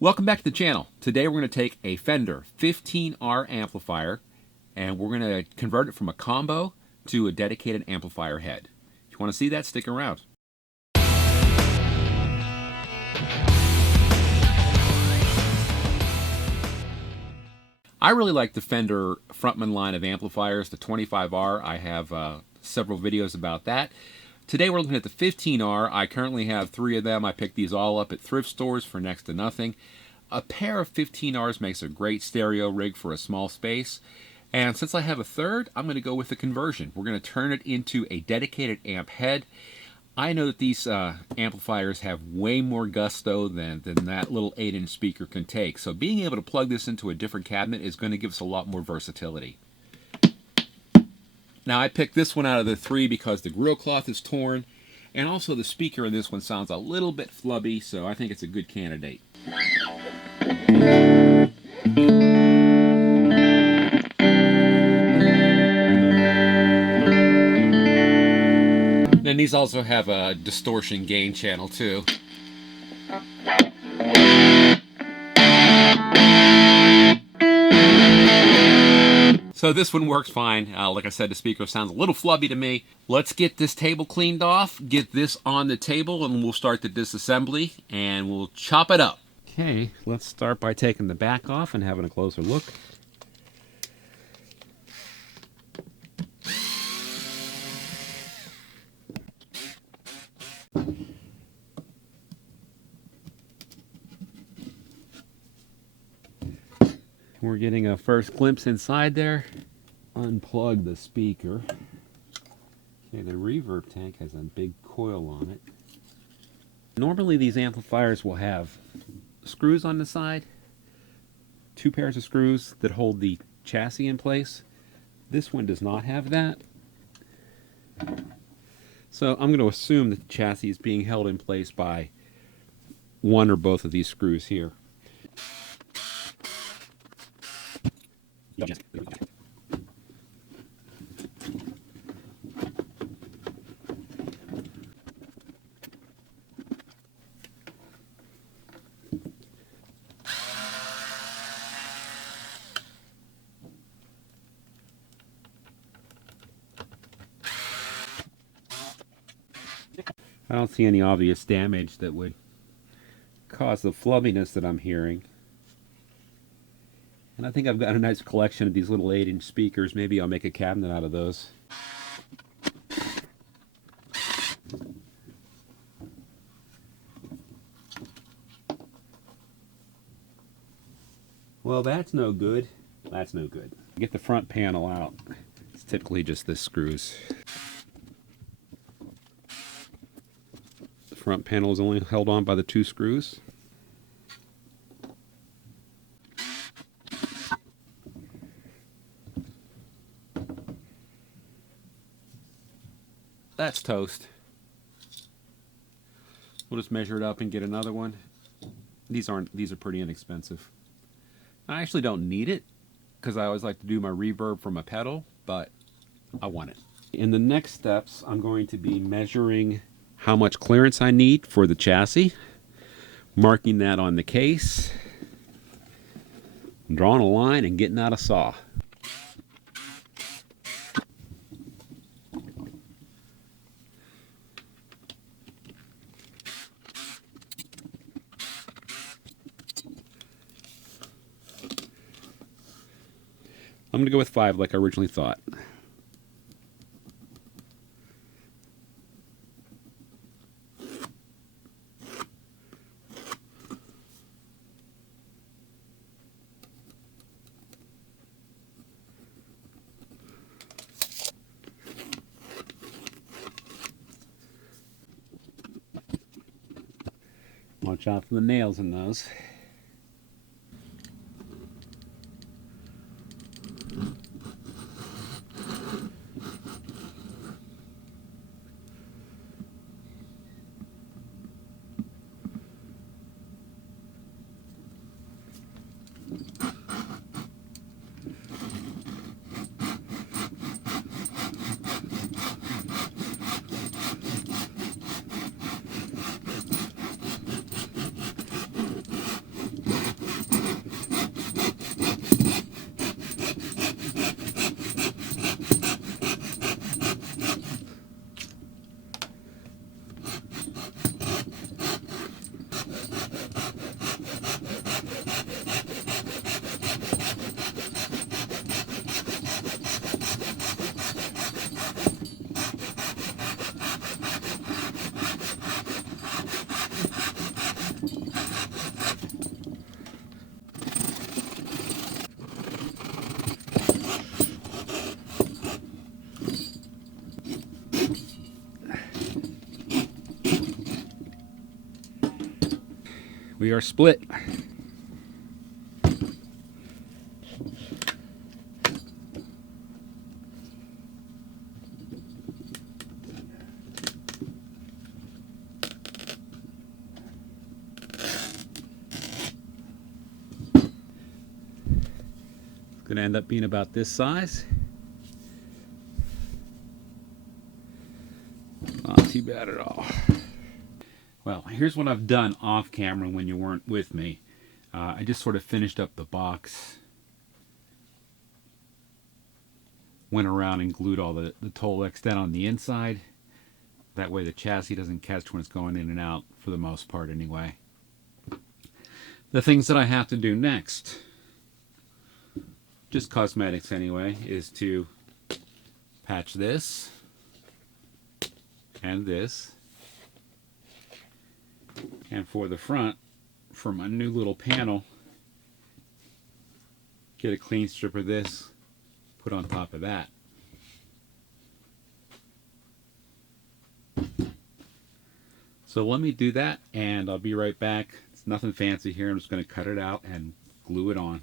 Welcome back to the channel. Today we're going to take a Fender 15R amplifier and we're going to convert it from a combo to a dedicated amplifier head. If you want to see that, stick around. I really like the Fender Frontman line of amplifiers, the 25R. I have several videos about that. Today we're looking at the 15R. I currently have 3 of them. I picked these all up at thrift stores for next to nothing. A pair of 15Rs makes a great stereo rig for a small space. And since I have a third, I'm going to go with the conversion. We're going to turn it into a dedicated amp head. I know that these amplifiers have way more gusto than that little 8-inch speaker can take. So being able to plug this into a different cabinet is going to give us a lot more versatility. Now I picked this one out of the 3 because the grill cloth is torn, and also the speaker in this one sounds a little bit flubby, so I think it's a good candidate. Then these also have a distortion gain channel too. So this one works fine. Like I said, the speaker sounds a little flubby to me. Let's get this table cleaned off, get this on the table, and we'll start the disassembly and we'll chop it up. Okay, let's start by taking the back off and having a closer look. We're getting a first glimpse inside there. Unplug the speaker. Okay, the reverb tank has a big coil on it. Normally these amplifiers will have screws on the side. 2 pairs of screws that hold the chassis in place. This one does not have that. So I'm going to assume that the chassis is being held in place by one or both of these screws here. I don't see any obvious damage that would cause the flubbiness that I'm hearing. And I think I've got a nice collection of these little 8-inch speakers. Maybe I'll make a cabinet out of those. Well, that's no good. That's no good. Get the front panel out. It's typically just the screws. The front panel is only held on by the 2 screws. That's toast. We'll just measure it up and get another one. These are pretty inexpensive. I actually don't need it because I always like to do my reverb from a pedal, but I want it. In the next steps, I'm going to be measuring how much clearance I need for the chassis, marking that on the case, drawing a line and getting out a saw. I'm going to go with 5 like I originally thought. Watch out for the nails in those. We are split. It's going to end up being about this size. Not too bad at all. Well, here's what I've done off camera when you weren't with me. I just sort of finished up the box. Went around and glued all the Tolex down on the inside. That way the chassis doesn't catch when it's going in and out, for the most part anyway. The things that I have to do next, just cosmetics anyway, is to patch this and this. And for the front, for my new little panel, get a clean strip of this, put on top of that. So let me do that and I'll be right back. It's nothing fancy here. I'm just going to cut it out and glue it on.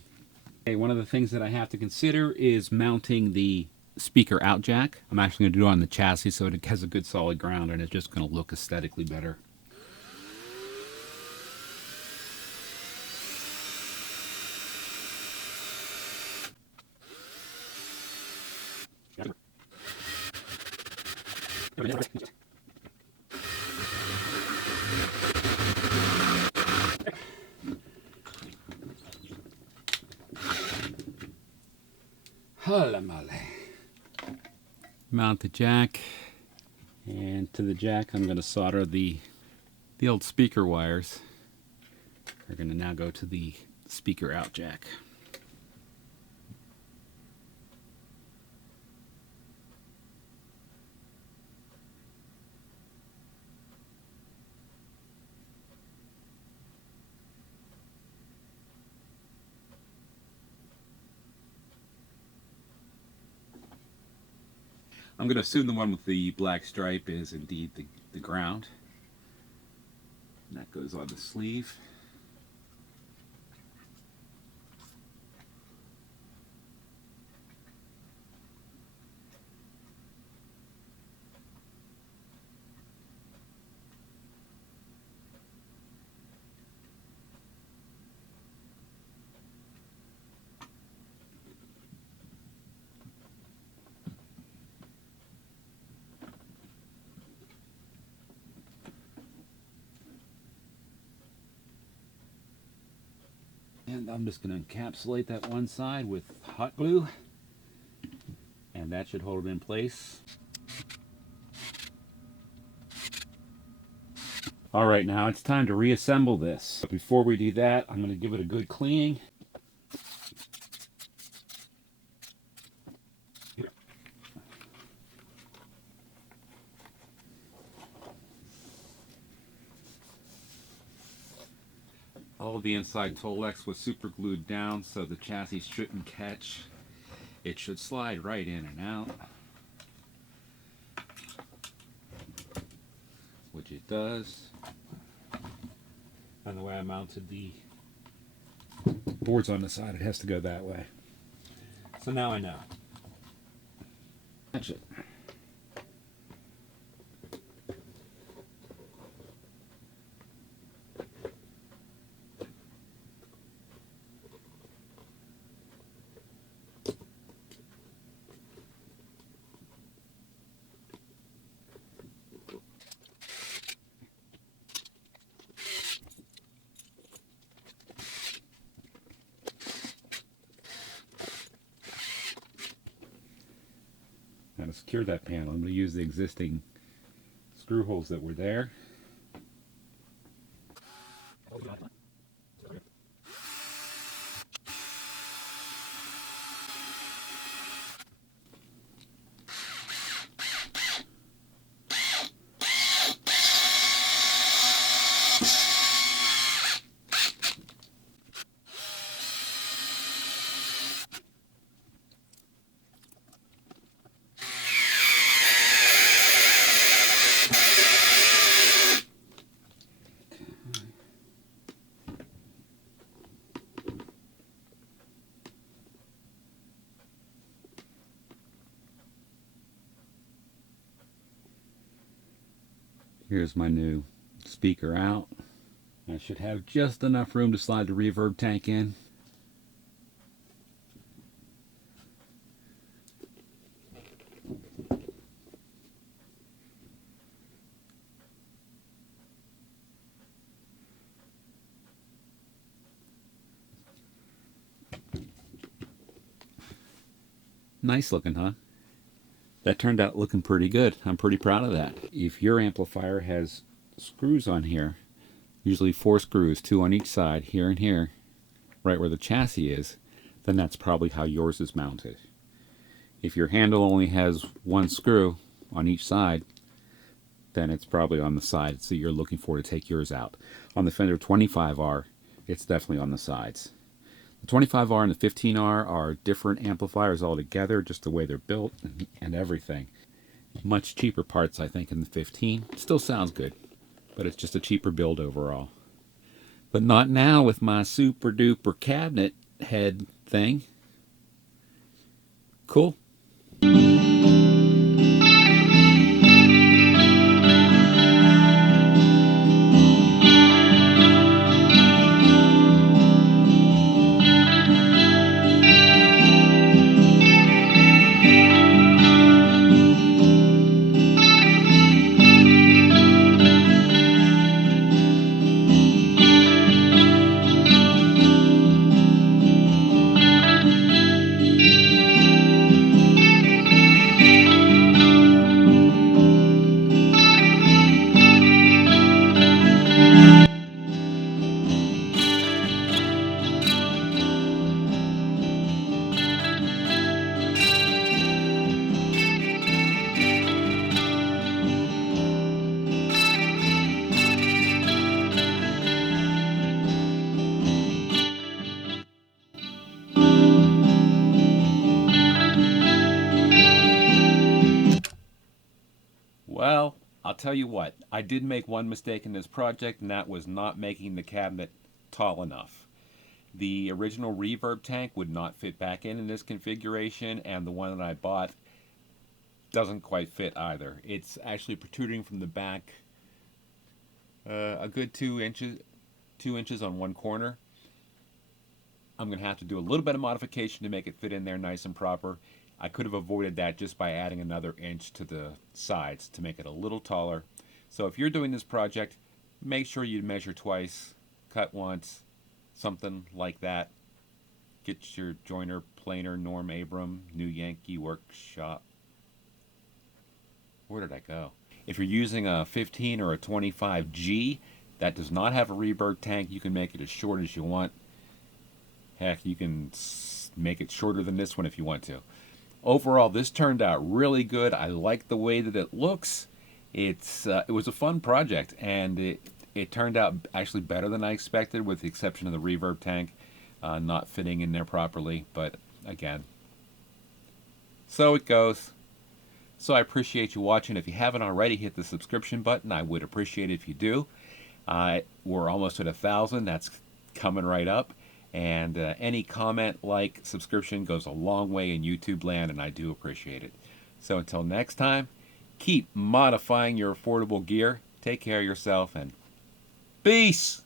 Okay, one of the things that I have to consider is mounting the speaker out jack. I'm actually going to do it on the chassis so it has a good solid ground and it's just going to look aesthetically better. Hola mole. Mount the jack, and to the jack I'm going to solder the old speaker wires. They're going to now go to the speaker out jack. I'm going to assume the one with the black stripe is indeed the ground. And that goes on the sleeve. And I'm just going to encapsulate that one side with hot glue, and that should hold it in place. Alright, now it's time to reassemble this. But before we do that, I'm going to give it a good cleaning. All of the inside Tolex was super glued down so the chassis shouldn't catch. It should slide right in and out, which it does. And the way I mounted the boards on the side, it has to go that way. So now I know. Catch it. Now to secure that panel, I'm going to use the existing screw holes that were there. Here's my new speaker out. I should have just enough room to slide the reverb tank in. Nice looking, huh? That turned out looking pretty good. I'm pretty proud of that. If your amplifier has screws on here, usually 4 screws, 2 on each side, here and here, right where the chassis is, then that's probably how yours is mounted. If your handle only has 1 screw on each side, then it's probably on the side, so you're looking for to take yours out. On the Fender 25R, it's definitely on the sides. The 25R and the 15R are different amplifiers altogether, just the way they're built and everything. Much cheaper parts, I think, in the 15. Still sounds good, but it's just a cheaper build overall. But not now with my super duper cabinet head thing. Cool. Well, I'll tell you what, I did make one mistake in this project, and that was not making the cabinet tall enough. The original reverb tank would not fit back in this configuration, and the one that I bought doesn't quite fit either. It's actually protruding from the back a good 2 inches on one corner. I'm going to have to do a little bit of modification to make it fit in there nice and proper. I could have avoided that just by adding another inch to the sides to make it a little taller. So if you're doing this project, make sure you measure twice, cut once, something like that. Get your joiner, planer, Norm Abram, New Yankee Workshop. Where did I go? If you're using a 15 or a 25G that does not have a reverb tank, you can make it as short as you want. Heck, you can make it shorter than this one if you want to. Overall, this turned out really good. I like the way that it looks. It was a fun project, and it turned out actually better than I expected, with the exception of the reverb tank not fitting in there properly. But again, so it goes. So I appreciate you watching. If you haven't already, hit the subscription button. I would appreciate it if you do. We're almost at 1,000. That's coming right up. And any comment, like, subscription goes a long way in YouTube land, and I do appreciate it. So until next time, keep modifying your affordable gear. Take care of yourself, and peace!